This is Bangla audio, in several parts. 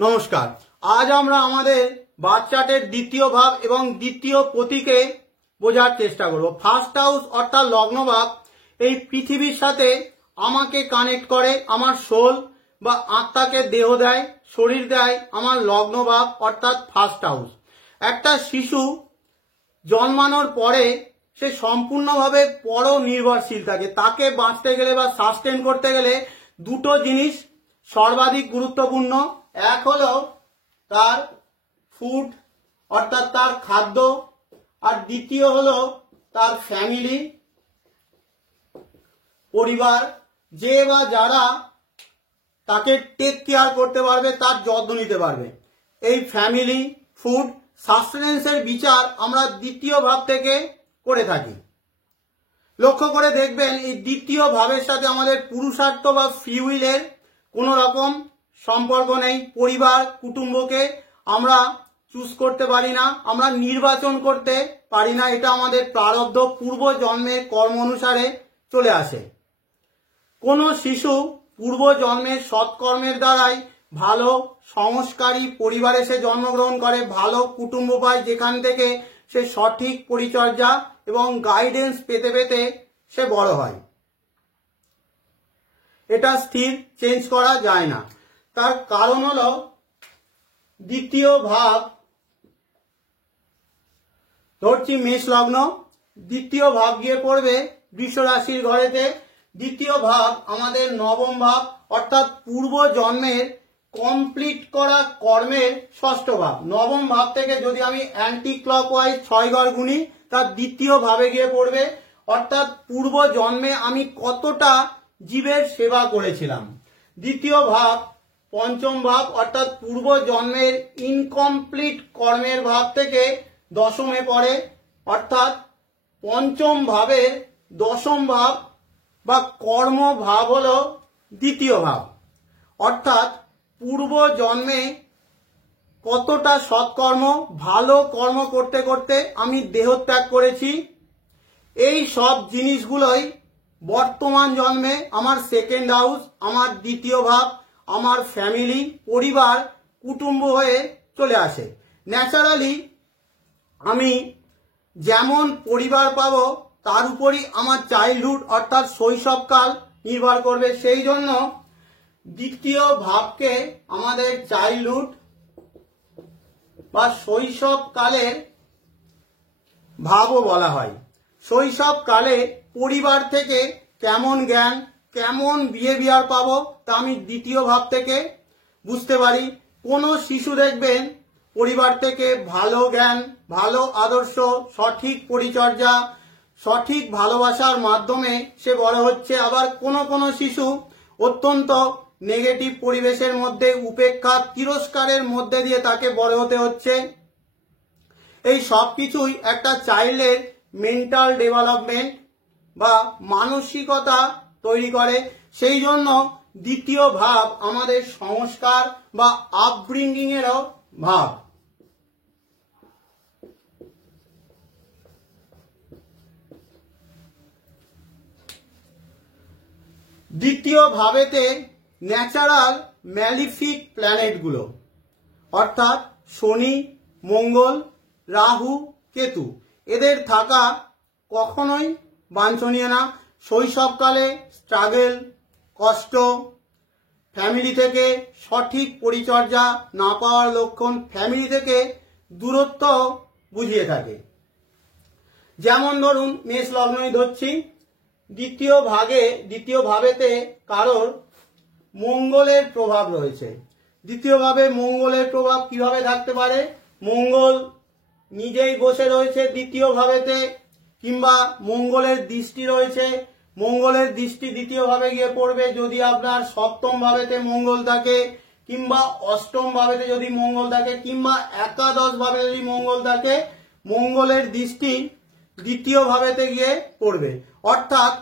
নমস্কার। আজ আমরা আমাদের বাচ্চাদের দ্বিতীয় ভাব এবং দ্বিতীয় পতিকে বোঝার চেষ্টা করব। ফার্স্ট হাউস অর্থাৎ লগ্ন ভাব এই পৃথিবীর সাথে আমাকে কানেক্ট করে, আমার সোল বা আত্মাকে দেহ দেয়, শরীর দেয় আমার লগ্ন ভাব অর্থাৎ ফার্স্ট হাউস। একটা শিশু জন্মানোর পরে সে সম্পূর্ণভাবে পর নির্ভরশীল থাকে। তাকে বাঁচতে গেলে বা সাস্টেন করতে গেলে দুটো জিনিস সর্বাধিক গুরুত্বপূর্ণ। এক হলো তার ফুড অর্থাৎ তার খাদ্য, আর দ্বিতীয় হলো তার ফ্যামিলি, পরিবার, যে বা যারা তাকে টেক কেয়ার করতে পারবে, তার যত্ন নিতে পারবে। এই ফ্যামিলি, ফুড, সাস্টেনেন্সের বিচার আমরা দ্বিতীয় ভাব থেকে করে থাকি। লক্ষ্য করে দেখবেন এই দ্বিতীয় ভাবের সাথে আমাদের পুরুষার্থ বা ফ্রি উইলের কোনো রকম সম্পর্ক নেই। পরিবার, কুটুম্বকে আমরা চুজ করতে পারি না, আমরা নির্বাচন করতে পারি না। এটা আমাদের প্রারব্ধ, পূর্ব জন্মের কর্ম অনুসারে চলে আসে। কোনো শিশু পূর্ব জন্মের সৎকর্মের দ্বারাই ভালো সংস্কারী পরিবারে সে জন্মগ্রহণ করে, ভালো কুটুম্ব পায়, যেখান থেকে সে সঠিক পরিচর্যা এবং গাইডেন্স পেতে পেতে সে বড় হয়। এটা স্থির, চেঞ্জ করা যায় না। তার কারণ হলো দ্বিতীয় ভাব, ধরছি মেষ লগ্ন, দ্বিতীয় ভাব গিয়ে পড়বে বৃষ রাশির ঘরেতে। দ্বিতীয় ভাব আমাদের নবম ভাব অর্থাৎ পূর্ব জন্মের কমপ্লিট করা কর্মের ষষ্ঠ ভাব। নবম ভাব থেকে যদি আমি অ্যান্টি ক্লকওয়াইজ 6 ঘর গুনি, তার দ্বিতীয় ভাবে গিয়ে পড়বে, অর্থাৎ পূর্ব জন্মে আমি কতটা জীবের সেবা করেছিলাম। দ্বিতীয় ভাব পঞ্চম ভাব অর্থাৎ পূর্ব জন্মের ইনকমপ্লিট কর্মের ভাব থেকে দশমে পড়ে, অর্থাৎ পঞ্চম ভাবের দশম ভাব বা কর্ম ভাব হলো দ্বিতীয় ভাব। অর্থাৎ পূর্ব জন্মে কতটা সৎকর্ম, ভালো কর্ম করতে করতে আমি দেহত্যাগ করেছি, এই সব জিনিসগুলোই বর্তমান জন্মে আমার সেকেন্ড হাউস, আমার দ্বিতীয় ভাব, আমার ফ্যামিলি, পরিবার, কুটুম্ব হয়ে চলে আসে। ন্যাচারালি আমি যেমন পরিবার পাবো তার উপরই আমার চাইল্ডহুড অর্থাৎ শৈশবকাল নির্ভর করবে। সেই জন্য দ্বিতীয় ভাবকে আমাদের চাইল্ডহুড বা শৈশবকালের ভাবও বলা হয়। শৈশবকালে পরিবার থেকে কেমন জ্ঞান, কেমন বিহেভিয়ার পাবো তা আমি দ্বিতীয় ভাব থেকে বুঝতে পারি। কোনো শিশু দেখবেন পরিবার থেকে ভালো জ্ঞান, ভালো আদর্শ, সঠিক পরিচর্যা, সঠিক ভালোবাসার মাধ্যমে সে বড় হচ্ছে। আবার কোনো শিশু অত্যন্ত নেগেটিভ পরিবেশের মধ্যে, উপেক্ষা, তিরস্কারের মধ্যে দিয়ে তাকে বড় হতে হচ্ছে। এই সব কিছুই একটা চাইল্ডের মেন্টাল ডেভেলপমেন্ট বা মানসিকতা তৈরি করে। সেই জন্য দ্বিতীয় ভাব আমাদের সংস্কার বা আপব্রিঙ্গিং এরও ভাব। দ্বিতীয় ভাবেতে ন্যাচারাল ম্যালিফিক প্ল্যানেটগুলো অর্থাৎ শনি, মঙ্গল, রাহু, কেতু, এদের থাকা কখনোই বাঞ্ছনীয় না। শৈশবকালে স্ট্রাগল, কষ্ট, ফ্যামিলি থেকে সঠিক পরিচর্যা না পাওয়ার লক্ষণ, ফ্যামিলি থেকে দূরত্ব বুঝিয়ে থাকে। যেমন ধরুন মেষ লগ্নই ধরছি, দ্বিতীয় ভাবেতে কারোর মঙ্গলের প্রভাব রয়েছে। দ্বিতীয় ভাবে মঙ্গলের প্রভাব কিভাবে থাকতে পারে? মঙ্গল নিজেই বসে রয়েছে দ্বিতীয় ভাবেতে, কিংবা মঙ্গলের দৃষ্টি রয়েছে। মঙ্গলের দৃষ্টি দ্বিতীয় ভাবে গিয়ে পড়বে যদি আপনার সপ্তম ভাবেতে মঙ্গল থাকে, কিংবা অষ্টম ভাবেতে যদি মঙ্গল থাকে, কিংবা একাদশ ভাবে যদি মঙ্গল থাকে, মঙ্গলের দৃষ্টি দ্বিতীয় ভাবেতে গিয়ে পড়বে। অর্থাৎ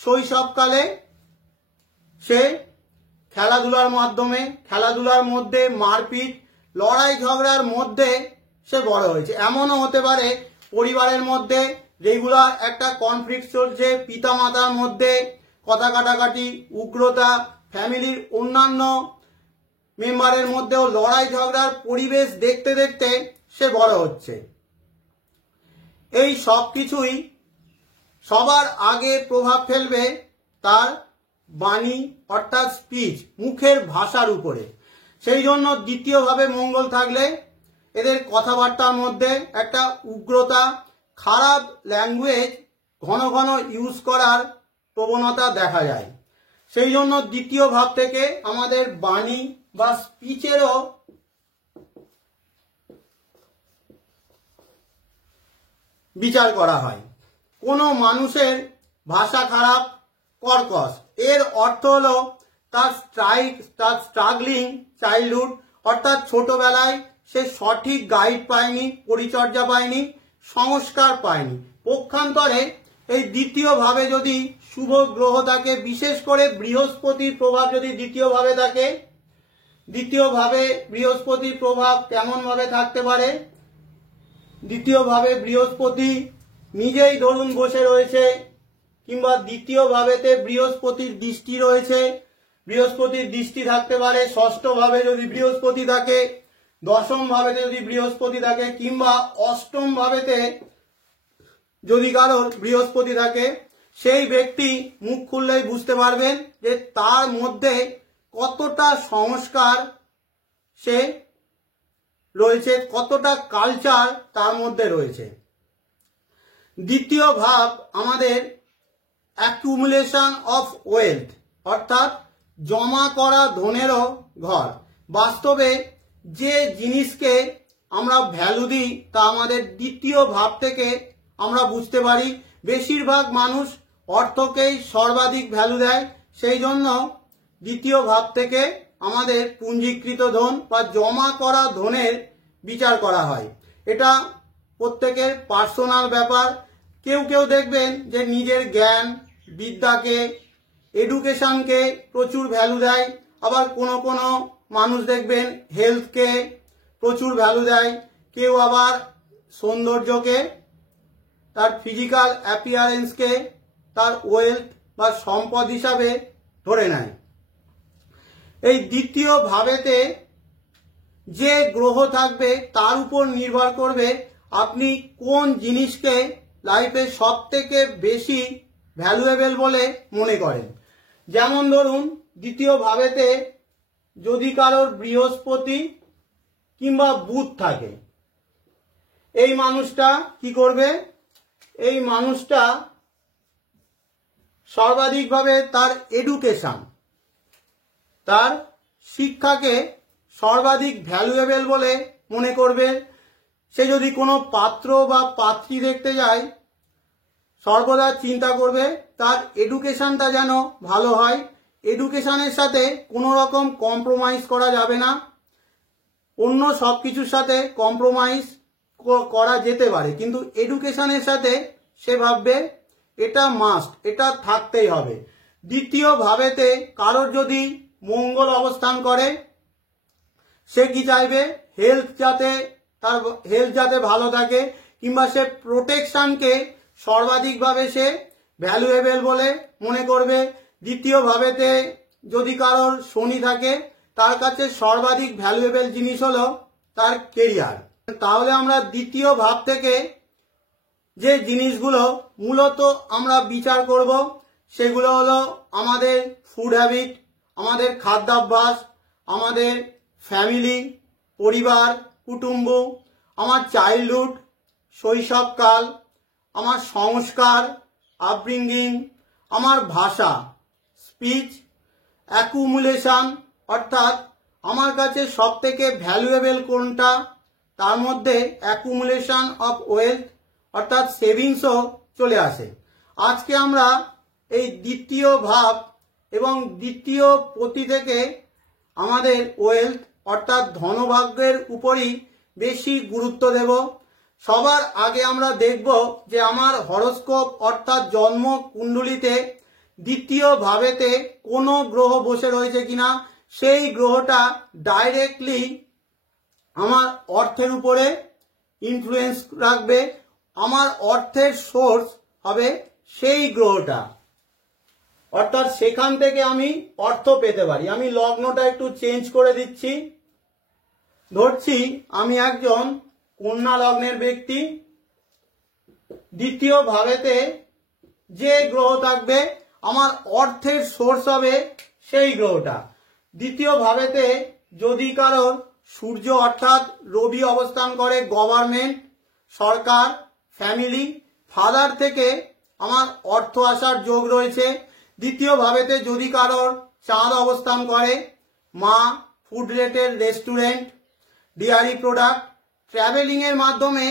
শৈশবকালে সে খেলাধুলার মাধ্যমে, খেলাধুলার মধ্যে মারপিট, লড়াই ঝগড়ার মধ্যে সে বড় হয়েছে। এমনও হতে পারে পরিবারের মধ্যে রেগুলার একটা কনফ্লিক্ট চলছে, পিতা মাতার মধ্যে কথা কাটাকাটি, উগ্রতা, ফ্যামিলির অন্যান্য মেম্বারের মধ্যেও লড়াই ঝগড়ার পরিবেশ দেখতে দেখতে সে বড় হচ্ছে। এই সব কিছুই সবার আগে প্রভাব ফেলবে তার বাণী অর্থাৎ স্পিচ, মুখের ভাষার উপরে। সেই জন্য দ্বিতীয়ভাবে মঙ্গল থাকলে এদের কথাবার্তার মধ্যে একটা উগ্রতা, খারাপ ল্যাঙ্গুয়েজ ঘন ঘন ইউজ করার প্রবণতা দেখা যায়। সেই জন্য দ্বিতীয় ভাব থেকে আমাদের বাণী বা স্পিচেরও বিচার করা হয়। কোনো মানুষের ভাষা খারাপ, কর্কশ, এর অর্থ হলো তার স্ট্রাগলিং চাইল্ডহুড, অর্থাৎ ছোটবেলায় সে সঠিক গাইড পায়নি, পরিচর্যা পায়নি, সংস্কার পায়নি। পক্ষান্তরে এই দ্বিতীয় ভাবে যদি শুভ গ্রহ থাকে, বিশেষ করে বৃহস্পতির প্রভাব যদি দ্বিতীয় ভাবে থাকে, দ্বিতীয় ভাবে বৃহস্পতির প্রভাব কেমন ভাবে থাকতে পারে? দ্বিতীয় ভাবে বৃহস্পতি নিজেই ধরুন বসে রয়েছে, কিংবা দ্বিতীয় ভাবেতে বৃহস্পতির দৃষ্টি রয়েছে, বৃহস্পতির দৃষ্টি থাকতে পারে ষষ্ঠ ভাবে যদি বৃহস্পতি থাকে, দশম ভাবেতে যদি বৃহস্পতি থাকে, কিংবা অষ্টম ভাবেতে যদি কারোর বৃহস্পতি থাকে, সেই ব্যক্তি মুখ খুললেই বুঝতে পারবেন যে তার মধ্যে কতটা সংস্কার সে রয়েছে, কতটা কালচার তার মধ্যে রয়েছে। দ্বিতীয় ভাব আমাদের অ্যাকুমুলেশন অফ ওয়েলথ, অর্থাৎ জমা করা ধনেরও ঘর। বাস্তবে যে জিনিসকে আমরা ভ্যালু দিই তা আমাদের দ্বিতীয় ভাব থেকে আমরা বুঝতে পারি। বেশিরভাগ মানুষ অর্থকেই সর্বাধিক ভ্যালু দেয়, সেই জন্য দ্বিতীয় ভাব থেকে আমাদের পুঞ্জীকৃত ধন বা জমা করা ধনের বিচার করা হয়। এটা প্রত্যেকের পার্সোনাল ব্যাপার। কেউ কেউ দেখবেন যে নিজের জ্ঞান, বিদ্যাকে, এডুকেশনকে প্রচুর ভ্যালু দেয়, আবার কোনো কোনো মানুষ দেখবেন হেলথকে প্রচুর ভ্যালু দেয়, কেউ আবার সৌন্দর্যকে, তার ফিজিক্যাল অ্যাপিয়ারেন্সকে তার ওয়েলথ বা সম্পদ হিসাবে ধরে নেয়। এই দ্বিতীয় ভাবেতে যে গ্রহ থাকবে তার উপর নির্ভর করবে আপনি কোন জিনিসকে লাইফে সব থেকে বেশি ভ্যালুয়েবল বলে মনে করেন। যেমন ধরুন দ্বিতীয় ভাবেতে যদি কারোর বৃহস্পতি কিংবা বুধ থাকে, এই মানুষটা কি করবে? এই মানুষটা সর্বাধিকভাবে তার এডুকেশন, তার শিক্ষাকে সর্বাধিক ভ্যালুয়েবল বলে মনে করবে। সে যদি কোনো পাত্র বা পাত্রী দেখতে যায়, সর্বদা চিন্তা করবে তার এডুকেশনটা যেন ভালো হয়, এডুকেশনের সাথে কোনো রকম কম্প্রোমাইজ করা যাবে না। অন্য সব কিছুর সাথে কম্প্রোমাইজ করা যেতে পারে, কিন্তু এডুকেশনের সাথে সে ভাববে এটা মাস্ট, এটা থাকতেই হবে। দ্বিতীয় ভাবেতে কারোর যদি মঙ্গল অবস্থান করে, সে কি চাইবে? তার হেলথ যাতে ভালো থাকে, কিংবা সে প্রোটেকশনকে সর্বাধিকভাবে সে ভ্যালুয়েবল বলে মনে করবে। দ্বিতীয় ভাবেতে যদি কারোর শনি থাকে, তার কাছে সর্বাধিক ভ্যালুয়েবল জিনিস হলো তার কেরিয়ার। তাহলে আমরা দ্বিতীয় ভাব থেকে যে জিনিসগুলো মূলত আমরা বিচার করব সেগুলো হলো আমাদের ফুড হ্যাবিট, আমাদের খাদ্যাভ্যাস, আমাদের ফ্যামিলি, পরিবার, কুটুম্ব, আমার চাইল্ডহুড, শৈশবকাল, আমার সংস্কার, আপব্রিঙ্গিং, আমার ভাষা, স্পিচ, অ্যাকুমুলেশন, অর্থাৎ আমার কাছে সব থেকে ভ্যালুয়েবল কোনটা, তার মধ্যে অ্যাকুমুলেশন অফ ওয়েলথ অর্থাৎ সেভিংসও চলে আসে। আজকে আমরা এই দ্বিতীয় ভাব এবং দ্বিতীয় পতি থেকে আমাদের ওয়েলথ অর্থাৎ ধনভাগ্যের উপরই বেশি গুরুত্ব দেব। সবার আগে আমরা দেখব যে আমার হরোস্কোপ অর্থাৎ জন্ম কুণ্ডলিতে দ্বিতীয় ভাবেতে কোনো গ্রহ বসে রয়েছে কিনা। সেই গ্রহটা ডাইরেক্টলি আমার অর্থের উপরে ইনফ্লুয়েন্স রাখবে, আমার অর্থের সোর্স হবে সেই গ্রহটা। অর্থাৎ সেখান থেকে আমি অর্থ পেতে পারি। আমি লগ্নটা একটু চেঞ্জ করে দিচ্ছি। ধরছি আমি একজন কন্যা লগ্নের ব্যক্তি, দ্বিতীয় ভাবেতে যে গ্রহ থাকবে আমার অর্থের সোর্স হবে সেই গ্রহটা। দ্বিতীয় ভাবেতে যদি কারোর সূর্য অর্থাৎ রবি অবস্থান করে, গভর্নমেন্ট, সরকার, ফ্যামিলি, ফাদার থেকে আমার অর্থ আসার যোগ রয়েছে। দ্বিতীয় ভাবেতে যদি কারোর চাঁদ অবস্থান করে, মা, food related, restaurant, dairy product, travelling এর মাধ্যমে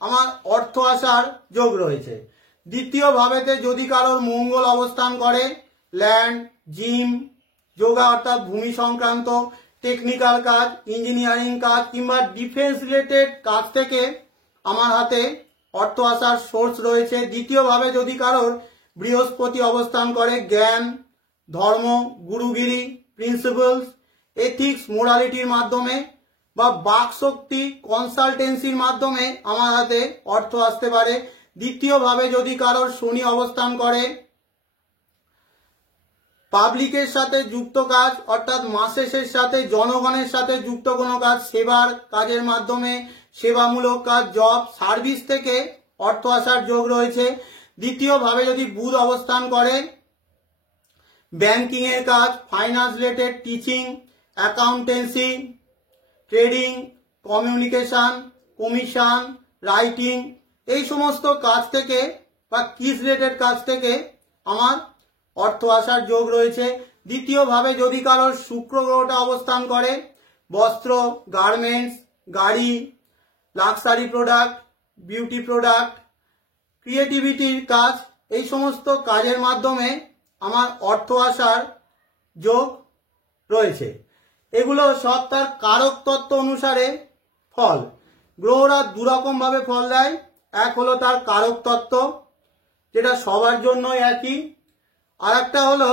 আমার অর্থ আসার যোগ রয়েছে। দ্বিতীয় ভাবেতে যদি কারোর মঙ্গল অবস্থান করে, ল্যান্ড, জিম, যোগা অর্থাৎ ভূমি সংক্রান্ত টেকনিক্যাল কাজ, ইঞ্জিনিয়ারিং কাজ কিংবা ডিফেন্স রিলেটেড কাজ থেকে আমার হাতে অর্থ আসার সোর্স রয়েছে। দ্বিতীয়ভাবে যদি কারোর বৃহস্পতি অবস্থান করে, জ্ঞান, ধর্ম, গুরুগিরি, প্রিন্সিপালস, এথিক্স, মোরালিটির মাধ্যমে বা বাকশক্তি, কনসালটেন্সির মাধ্যমে আমার হাতে অর্থ আসতে পারে। দ্বিতীয়ভাবে যদি কারোর শনি অবস্থান করে, পাবলিকের সাথে যুক্ত কাজ অর্থাৎ মাসেসের সাথে, জনগণের সাথে যুক্ত কোনো কাজ, সেবার কাজের মাধ্যমে, সেবামূলক কাজ, জব, সার্ভিস থেকে অর্থ আসার যোগ রয়েছে। দ্বিতীয়ভাবে যদি বুধ অবস্থান করে, ব্যাংকিং এর কাজ, finance related, teaching, accountancy, trading, communication, commission, writing, এই সমস্ত কাজ থেকে বা কিস রিলেটেড কাজ থেকে আমার অর্থ আসার যোগ রয়েছে। দ্বিতীয়ভাবে যদি কারোর শুক্র গ্রহটা অবস্থান করে, বস্ত্র, গার্মেন্টস, গাড়ি, লাক্সারি প্রোডাক্ট, বিউটি প্রোডাক্ট, ক্রিয়েটিভিটির কাজ, এই সমস্ত কাজের মাধ্যমে আমার অর্থ আসার যোগ রয়েছে। এগুলো সব তার কারক তত্ত্ব অনুসারে ফল। গ্রহরা দুরকম ভাবে ফল দেয়। এক হলো তার কারক তত্ত্ব, যেটা সবার জন্য একই, আর একটা হলো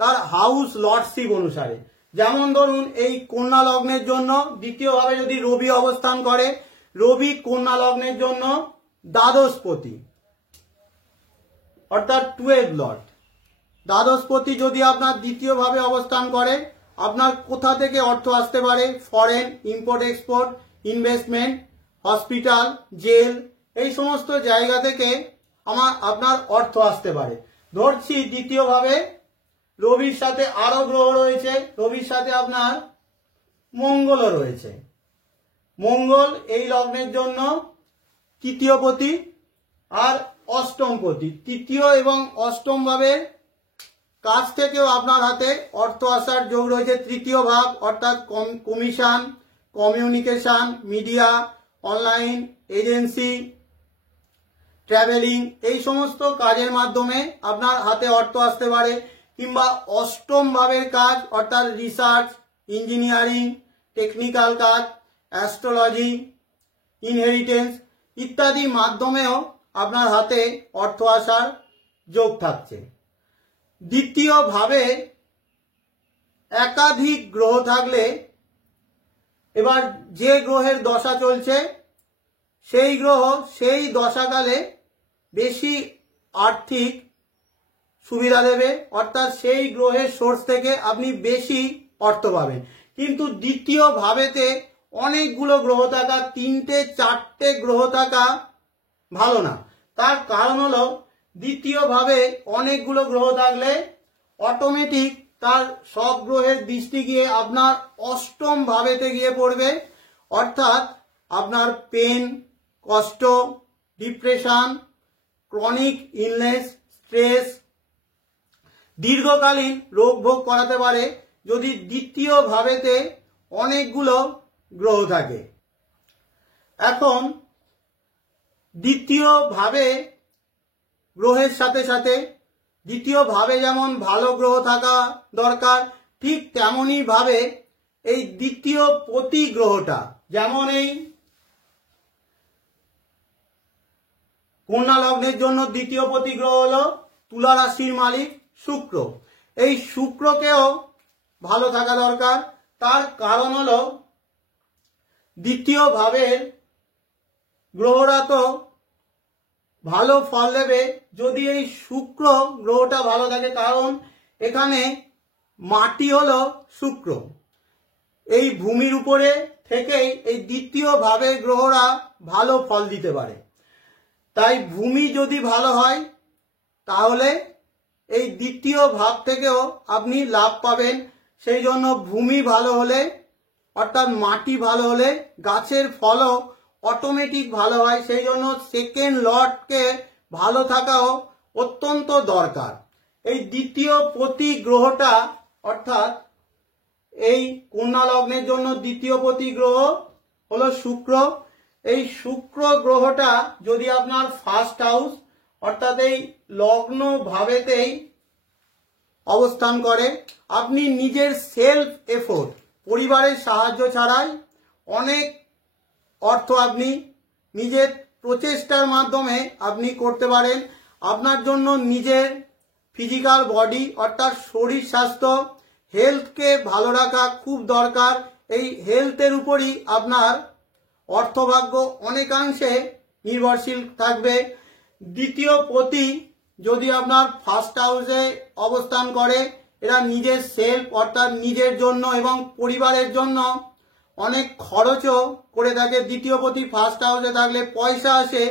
তার হাউস লর্ডশিপ অনুসারে। যেমন ধরুন এই কন্যা লগ্নের জন্য দ্বিতীয়ভাবে যদি রবি অবস্থান করে, রবি কন্যা লগ্নের জন্য দ্বাদশপতি অর্থাৎ 12 লর্ড। দ্বাদশপতি যদি আপনার দ্বিতীয়ভাবে অবস্থান করে, আপনার কোথা থেকে অর্থ আসতে পারে? Foreign, import export, investment, hospital, jail, এই সমস্ত জায়গা থেকে আপনার অর্থ আসতে পারে। ধরছি দ্বিতীয়ভাবে রবির সাথে আরো গ্রহ রয়েছে, রবির সাথে আপনার মঙ্গলও রয়েছে। মঙ্গল এই লগ্নের জন্য তৃতীয়পতি আর অষ্টমপতি। তৃতীয় এবং অষ্টম ভাবের কাজ থেকেও আপনার হাতে অর্থ আসার যোগ রয়েছে। তৃতীয় ভাব অর্থাৎ commission, communication, media, online, agency, travelling, এই সমস্ত কাজের মাধ্যমে আপনার হাতে অর্থ আসতে পারে। কিংবা অষ্টম ভাবের কাজ অর্থাৎ রিসার্চ, ইঞ্জিনিয়ারিং, টেকনিক্যাল কাজ, অ্যাস্ট্রোলজি, ইনহেরিটেন্স ইত্যাদি মাধ্যমেও আপনার হাতে অর্থ আসার যোগ থাকছে। দ্বিতীয়ভাবে একাধিক গ্রহ থাকলে, এবার যে গ্রহের দশা চলছে সেই গ্রহ সেই দশাকালে বেশি আর্থিক সুবিধা দেবে, অর্থাৎ সেই গ্রহের সোর্স থেকে আপনি বেশি অর্থ পাবেন। কিন্তু দ্বিতীয় ভাবেতে অনেকগুলো গ্রহ থাকা, 3টে 4টে গ্রহ থাকা ভালো না। তার কারণ হলো দ্বিতীয় ভাবে অনেকগুলো গ্রহ থাকলে অটোমেটিক তার সব গ্রহের দৃষ্টি গিয়ে আপনার অষ্টম ভাবেতে গিয়ে পড়বে, অর্থাৎ আপনার পেন, কষ্ট, ডিপ্রেশন, ক্রনিক ইলনেস, স্ট্রেস, দীর্ঘকালীন রোগ ভোগ করাতে পারে যদি দ্বিতীয় ভাবেতে অনেকগুলো গ্রহ থাকে। এখন দ্বিতীয় ভাবে গ্রহের সাথে সাথে দ্বিতীয় ভাবে যেমন ভালো গ্রহ থাকা দরকার, ঠিক তেমনই ভাবে এই দ্বিতীয় পতি গ্রহটা, যেমন এই কন্যা লগ্নের জন্য দ্বিতীয় পতি গ্রহ হলো তুলা রাশির মালিক শুক্র। এই শুক্রকেও ভালো থাকা দরকার। তার কারণ হলো দ্বিতীয় ভাবের গ্রহরা তো ভালো ফল দেবে যদি এই শুক্র গ্রহটা ভালো থাকে, কারণ এখানে মাটি হলো শুক্র, এই ভূমির উপরে থেকেই এই দ্বিতীয় ভাবে গ্রহরা ভালো ফল দিতে পারে। তাই ভূমি যদি ভালো হয় তাহলে এই দ্বিতীয় ভাব থেকেও আপনি লাভ পাবেন। সেই জন্য ভূমি ভালো হলে অর্থাৎ মাটি ভালো হলে গাছের ফলও অটোমেটিক ভালো হয়। সেই জন্য সেকেন্ড লর্ডকে ভালো থাকাও অত্যন্ত দরকার। এই দ্বিতীয় পতি গ্রহটা অর্থাৎ এই কন্যা লগ্নের জন্য দ্বিতীয় পতি গ্রহ হলো শুক্র। এই শুক্র গ্রহটা যদি আপনার ফার্স্ট হাউস অর্থাৎ এই লগ্ন ভাবেতেই অবস্থান করে, আপনি নিজের সেলফ এফোর্ট, পরিবারের সাহায্য ছাড়াই অনেক অর্থ আপনি নিজের প্রচেষ্টার মাধ্যমে আপনি করতে পারেন। আপনার জন্য নিজের ফিজিক্যাল বডি অর্থাৎ শরীর স্বাস্থ্য, হেলথকে ভালো রাখা খুব দরকার। এই হেলথের উপরই আপনার অর্থভাগ্য অনেকাংশে নির্ভরশীল থাকবে। দ্বিতীয় পতি যদি আপনার ফার্স্ট হাউসে অবস্থান করে, এরা নিজের সেলফ অর্থাৎ নিজের জন্য এবং পরিবারের জন্য অনেক খরচও করে থাকে। দ্বিতীয় পতি ফার্স্ট হাউসে থাকলে পয়সা আসে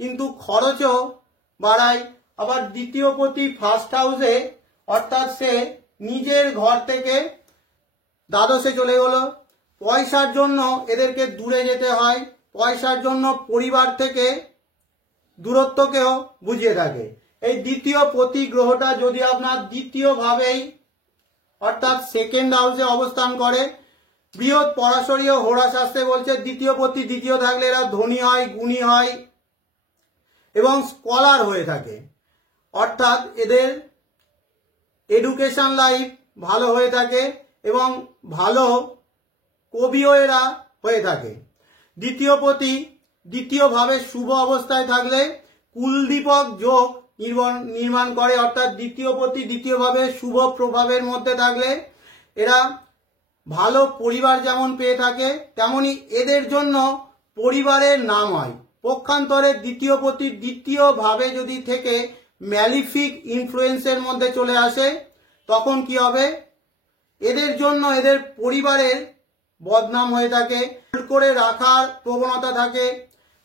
কিন্তু খরচও বাড়ায়। আবার দ্বিতীয় পতি ফার্স্ট হাউসে অর্থাৎ সে নিজের ঘর থেকে দ্বাদশে চলে গেল, পয়সার জন্য এদেরকে দূরে যেতে হয়, পয়সার জন্য পরিবার থেকে দূরত্বকেও বুঝিয়ে থাকে। এই দ্বিতীয় পতি গ্রহটা যদি আপনার দ্বিতীয় ভাবেই অর্থাৎ সেকেন্ড হাউসে অবস্থান করে, বৃহৎ পরাশরীয় হোরা শাস্ত্রে বলছে দ্বিতীয় পতি দ্বিতীয় থাকলে এরা ধনী হয়, গুণী হয় এবং স্কলার হয়ে থাকে, অর্থাৎ এদের এডুকেশন লাইফ ভালো হয়ে থাকে এবং ভালো কবিও এরা হয়ে থাকে। দ্বিতীয় পতি দ্বিতীয়ভাবে শুভ অবস্থায় থাকলে কুলদীপক যোগ নির্মাণ করে, অর্থাৎ দ্বিতীয় পতি দ্বিতীয়ভাবে শুভ প্রভাবের মধ্যে থাকলে এরা ভালো পরিবার যেমন পেয়ে থাকে, তেমনি এদের জন্য পরিবারের নাম হয়। পক্ষান্তরে দ্বিতীয় পতি দ্বিতীয়ভাবে যদি থেকে ম্যালিফিক ইনফ্লুয়েন্সের মধ্যে চলে আসে, তখন কি হবে, এদের জন্য এদের পরিবারের বদনাম হয়ে থাকে, করে রাখার প্রবণতা থাকে,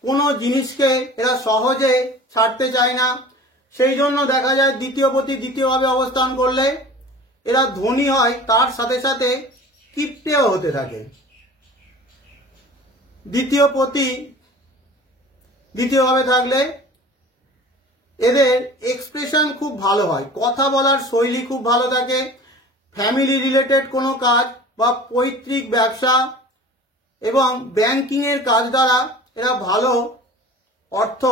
কোনো জিনিসকে এরা সহজে ছাড়তে চায় না। সেই জন্য দেখা যায় দ্বিতীয় পতি দ্বিতীয়ভাবে অবস্থান করলে এরা ধনী হয়, তার সাথে সাথে কিপ্টেও হতে থাকে। দ্বিতীয় পতি দ্বিতীয়ভাবে থাকলে এদের এক্সপ্রেশন খুব ভালো হয়, কথা বলার শৈলী খুব ভালো থাকে, ফ্যামিলি রিলেটেড কোনো কাজ বা পৈতৃক ব্যবসা এবং ব্যাংকিং এর কাজ দ্বারা এরা ভালো অর্থ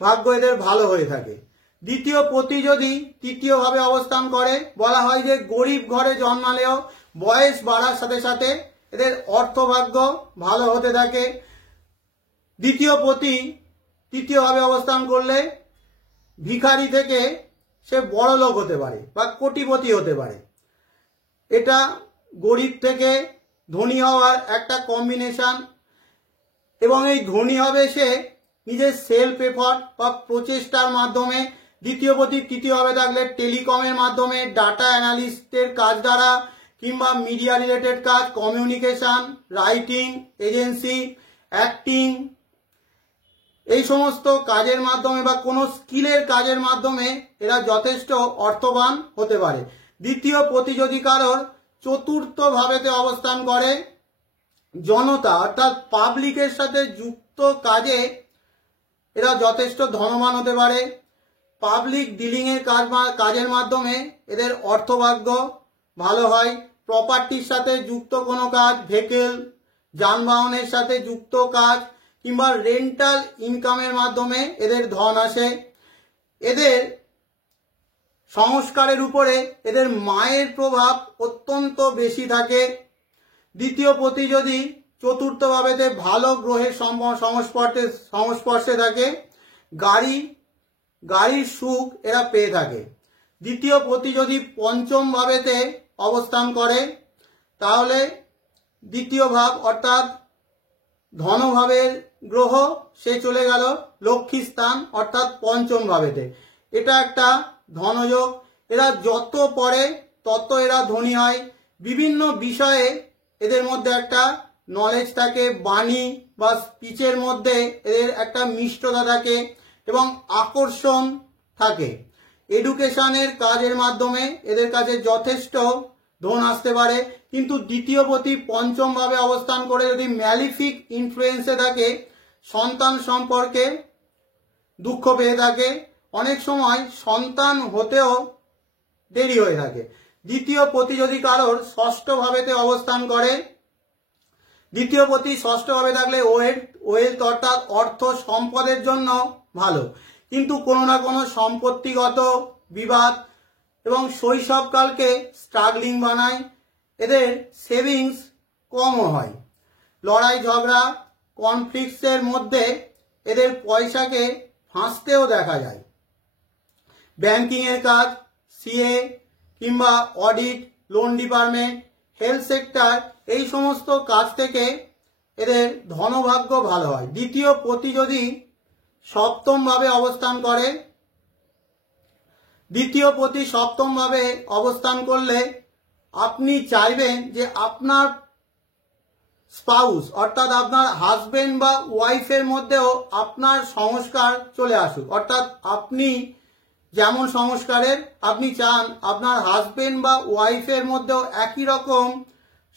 ভাগ্য এদের ভালো হয়ে থাকে। দ্বিতীয় পতি যদি তৃতীয়ভাবে অবস্থান করে, বলা হয় যে গরিব ঘরে জন্মালেও বয়স বাড়ার সাথে সাথে এদের অর্থভাগ্য ভালো হতে থাকে। দ্বিতীয় পতি তৃতীয়ভাবে অবস্থান করলে ভিখারি থেকে সে বড় লোক হতে পারে বা কোটিপতি হতে পারে। এটা গরিব থেকে ধনী হওয়ার একটা কম্বিনেশন, এবং এই ধনী হবে সে নিজের সেলফ এফর্ট বা প্রচেষ্টার মাধ্যমে। দ্বিতীয় পতি তৃতীয়ভাবে থাকলে টেলিকমের মাধ্যমে, ডাটা অ্যানালিস্টের কাজ দ্বারা কিংবা মিডিয়া রিলেটেড কাজ, কমিউনিকেশন, রাইটিং, এজেন্সি, অ্যাক্টিং, এই সমস্ত কাজের মাধ্যমে বা কোনো স্কিলের কাজের মাধ্যমে এরা যথেষ্ট অর্থবান হতে পারে। দ্বিতীয় পতি যদি কারোর চতুর্থ ভাবেতে অবস্থান করে, জনতা অর্থাৎ পাবলিকের সাথে যুক্ত কাজে এরা যথেষ্ট ধনবান হতে পারে। পাবলিক ডিলিং এর কাজের মাধ্যমে এদের অর্থভাগ্য ভালো হয়। প্রপার্টির সাথে যুক্ত কোনো কাজ, ভেহিকেল যানবাহনের সাথে যুক্ত কাজ কিংবা রেন্টাল ইনকামের মাধ্যমে এদের ধন আসে। এদের সংস্কারের উপরে এদের মায়ের প্রভাব অত্যন্ত বেশি থাকে। দ্বিতীয় পতি যদি চতুর্থ ভাবেতে ভালো গ্রহের সংস্পর্শে থাকে, গাড়ির সুখ এরা পেয়ে থাকে। দ্বিতীয় পতি যদি পঞ্চম ভাবেতে অবস্থান করে, তাহলে দ্বিতীয় ভাব অর্থাৎ ধনভাবের গ্রহ, সে চলে গেল লক্ষ্মী স্থান অর্থাৎ পঞ্চম ভাবেতে। এটা একটা ধনযোগ। এরা যত পড়ে তত এরা ধনী হয়। বিভিন্ন বিষয়ে এদের মধ্যে একটা নলেজ থাকে, বাণী বা স্পিচের মধ্যে এদের একটা মিষ্টতা থাকে এবং আকর্ষণ থাকে। এডুকেশনের কাজের মাধ্যমে এদের কাছে যথেষ্ট ধন আসতে পারে। কিন্তু দ্বিতীয় পতি পঞ্চম ভাবে অবস্থান করে যদি ম্যালিফিক ইনফ্লুয়েন্সে থাকে, সন্তান সম্পর্কে দুঃখ পেয়ে থাকে, অনেক সময় সন্তান হতেও দেরি হয়ে থাকে। দ্বিতীয় পতি যদি কারোর ষষ্ঠ ভাবেতে অবস্থান করে, দ্বিতীয় পতি ষষ্ঠ ভাবে থাকলে ওয়েলথ অর্থাৎ অর্থ সম্পদের জন্য ভালো, কিন্তু কোনো না কোনো সম্পত্তিগত বিবাদ এবং শৈশবকালকে স্ট্রাগলিং বানায়। এদের সেভিংস কমও হয়। লড়াই ঝগড়া কনফ্লিক্টসের মধ্যে এদের পয়সাকে ফাঁসতেও দেখা যায়। ব্যাংকিংয়ের কাজ, সিএ কিংবা audit, loan department, health sector, এই সমস্ত কাজ থেকে এদের ধনভাগ্য ভালো হয়। দ্বিতীয় পতি যদি সপ্তম ভাবে অবস্থান করে, দ্বিতীয় পতি সপ্তম ভাবে অবস্থান করলে আপনি চাইবেন যে আপনার স্পাউস অর্থাৎ আপনার হাজবেন্ড বা ওয়াইফের মধ্যেও আপনার সংস্কার চলে আসুক, অর্থাৎ আপনি যেমন সংস্কারের আপনি চান আপনার হাজবেন্ড বা ওয়াইফের মধ্যেও একই রকম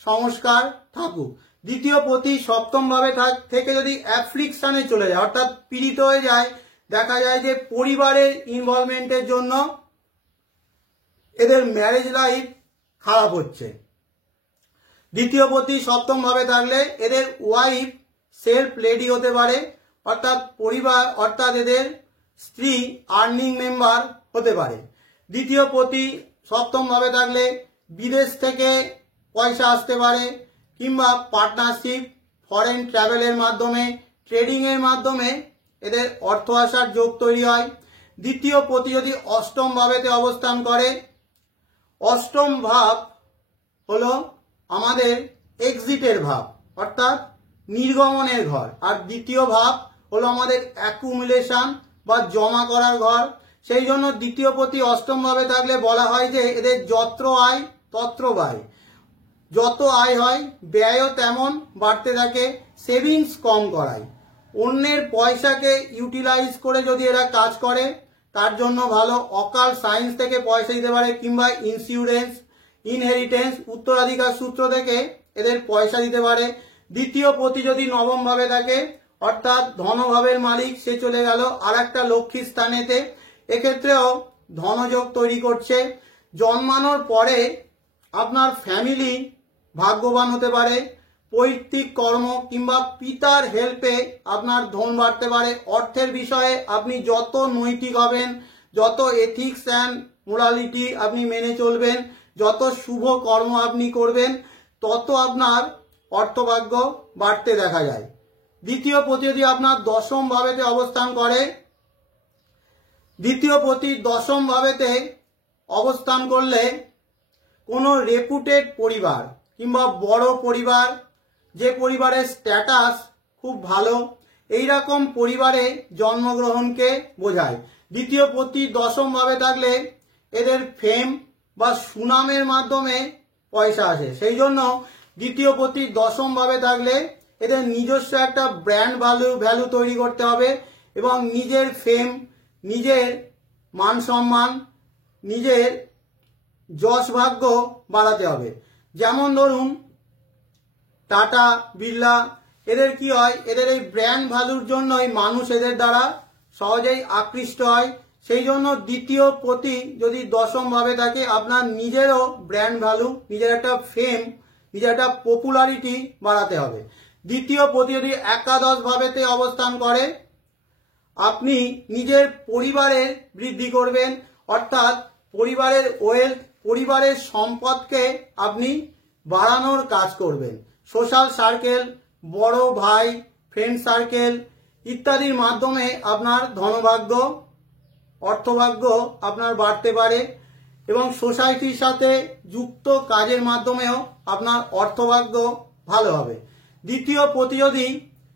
সংস্কার থাকুক। দ্বিতীয় পতি সপ্তম ভাবে থেকে যদি অ্যাফ্লিকশনে চলে যায় অর্থাৎ পীড়িত হয়ে যায়, দেখা যায় যে পরিবারের ইনভলভমেন্টের জন্য এদের ম্যারেজ লাইফ খারাপ হচ্ছে। দ্বিতীয় পতি সপ্তম ভাবে থাকলে এদের ওয়াইফ সেলফ লেডি হতে পারে, অর্থাৎ পরিবার অর্থাৎ এদের স্ত্রী আর্নিং মেম্বার হতে পারে। দ্বিতীয় পতি সপ্তম ভাবে থাকলে বিদেশ থেকে পয়সা আসতে পারে, কিংবা পার্টনারশিপ, ফরেন ট্রাভেলের মাধ্যমে, ট্রেডিং এর মাধ্যমে এদের অর্থ আসার যোগ তৈরি হয়। দ্বিতীয় পতি যদি অষ্টম ভাবেতে অবস্থান করে, অষ্টম ভাব হলো আমাদের এক্সিটের ভাব অর্থাৎ নির্গমনের ঘর, আর দ্বিতীয় ভাব হলো আমাদের অ্যাকুমুলেশন বা জমা করার ঘর। সেই জন্য দ্বিতীয় পতি অষ্টম ভাবে থাকলে বলা হয় যে এদের যত্র আয় তত্র ব্যয়। যত আয় হয় ব্যয়ও তেমন বাড়তে থাকে। সেভিংস কম করায়, অন্যের পয়সাকে ইউটিলাইজ করে যদি এরা কাজ করে তার জন্য ভালো। অকাল সায়েন্স থেকে পয়সা দিতে পারে, কিংবা ইন্স্যুরেন্স, ইনহেরিটেন্স, উত্তরাধিকার সূত্র থেকে এদের পয়সা দিতে পারে। দ্বিতীয় পতি যদি নবম ভাবে থাকে অর্থাৎ ধনভাবের মালিক, সে চলে গেল আর একটা লক্ষ্মী স্থানেতে, এক্ষেত্রেও ধনযোগ তৈরি করছে। জন্মানোর পরে আপনার ফ্যামিলি ভাগ্যবান হতে পারে, পৈতৃক কর্ম কিংবা পিতার হেল্পে আপনার ধন বাড়তে পারে। অর্থের বিষয়ে আপনি যত নৈতিক হবেন, যত এথিক্স অ্যান্ড মোরালিটি আপনি মেনে চলবেন, যত শুভ কর্ম আপনি করবেন, তত আপনার অর্থভাগ্য বাড়তে দেখা যায়। দ্বিতীয় পতি যদি আপনার দশম ভাবেতে অবস্থান করে, দ্বিতীয় পতি দশম ভাবেতে অবস্থান করলে কোনো রেপুটেড পরিবার কিংবা বড় পরিবার, যে পরিবারের স্ট্যাটাস খুব ভালো, এই রকম পরিবারে জন্মগ্রহণকে বোঝায়। দ্বিতীয় পতি দশম ভাবে থাকলে এদের ফেম বা সুনামের মাধ্যমে পয়সা আসে। সেই জন্য দ্বিতীয় পতি দশম ভাবে থাকলে এদের নিজস্ব একটা ব্র্যান্ড ভ্যালু তৈরি করতে হবে এবং নিজের ফেম, নিজের মান সম্মান, নিজের যশ ভাগ্য বাড়াতে হবে। যেমন ধরুন টাটা, বিড়লা, এদের কি হয়, এদের এই ব্র্যান্ড ভ্যালুর জন্যই মানুষ এদের দ্বারা সহজেই আকৃষ্ট হয়। সেই জন্য দ্বিতীয় পতি যদি দশম ভাবে থাকে আপনার নিজেরও ব্র্যান্ড ভ্যালু, নিজের একটা ফেম, নিজের একটা পপুলারিটি বাড়াতে হবে। দ্বিতীয় পতি যদি একাদশ ভাবেতে অবস্থান করে আপনি নিজের পরিবারের বৃদ্ধি করবেন, অর্থাৎ পরিবারের ওয়েলথ, পরিবারের সম্পদকে আপনি বাড়ানোর কাজ করবেন। সোশ্যাল সার্কেল, বড় ভাই, ফ্রেন্ড সার্কেল ইত্যাদির মাধ্যমে আপনার ধনভাগ্য, অর্থভাগ্য আপনার বাড়তে পারে এবং সোসাইটির সাথে যুক্ত কাজের মাধ্যমেও আপনার অর্থভাগ্য ভালো হবে। দ্বিতীয় পতি যদি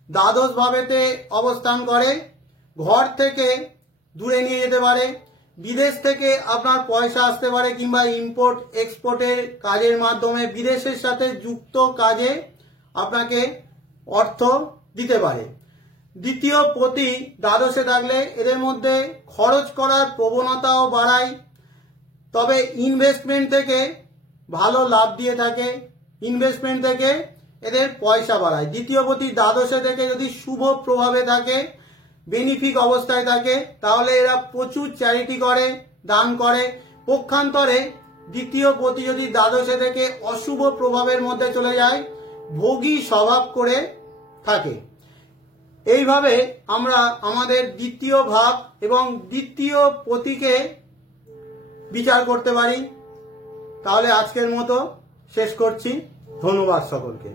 দ্বাদশ ভাবেতে অবস্থান করে, ঘর থেকে দূরে নিয়ে যেতে পারে, বিদেশ থেকে আপনার পয়সা আসতে পারে, কিংবা ইম্পোর্ট এক্সপোর্টের কাজের মাধ্যমে বিদেশের সাথে যুক্ত কাজে আপনাকে অর্থ দিতে পারে। দ্বিতীয় পতি দ্বাদশে থাকলে এদের মধ্যে খরচ করার প্রবণতাও বাড়ায়, তবে ইনভেস্টমেন্ট থেকে ভালো লাভ দিয়ে থাকে, ইনভেস্টমেন্ট থেকে এদের পয়সা বাড়ায়। দ্বিতীয় পতি দ্বাদশে থেকে যদি শুভ প্রভাবে থাকে, বেনিফিক অবস্থায় থাকে, তাহলে এরা প্রচুর চ্যারিটি করে, দান করে। পক্ষান্তরে দ্বিতীয় পতি যদি দ্বাদশে থেকে অশুভ প্রভাবের মধ্যে চলে যায়, ভোগী স্বভাব করে থাকে। এইভাবে আমরা আমাদের দ্বিতীয় ভাব এবং দ্বিতীয় পতিকে বিচার করতে পারি। তাহলে আজকের মতো শেষ করছি। ধন্যবাদ সকলকে।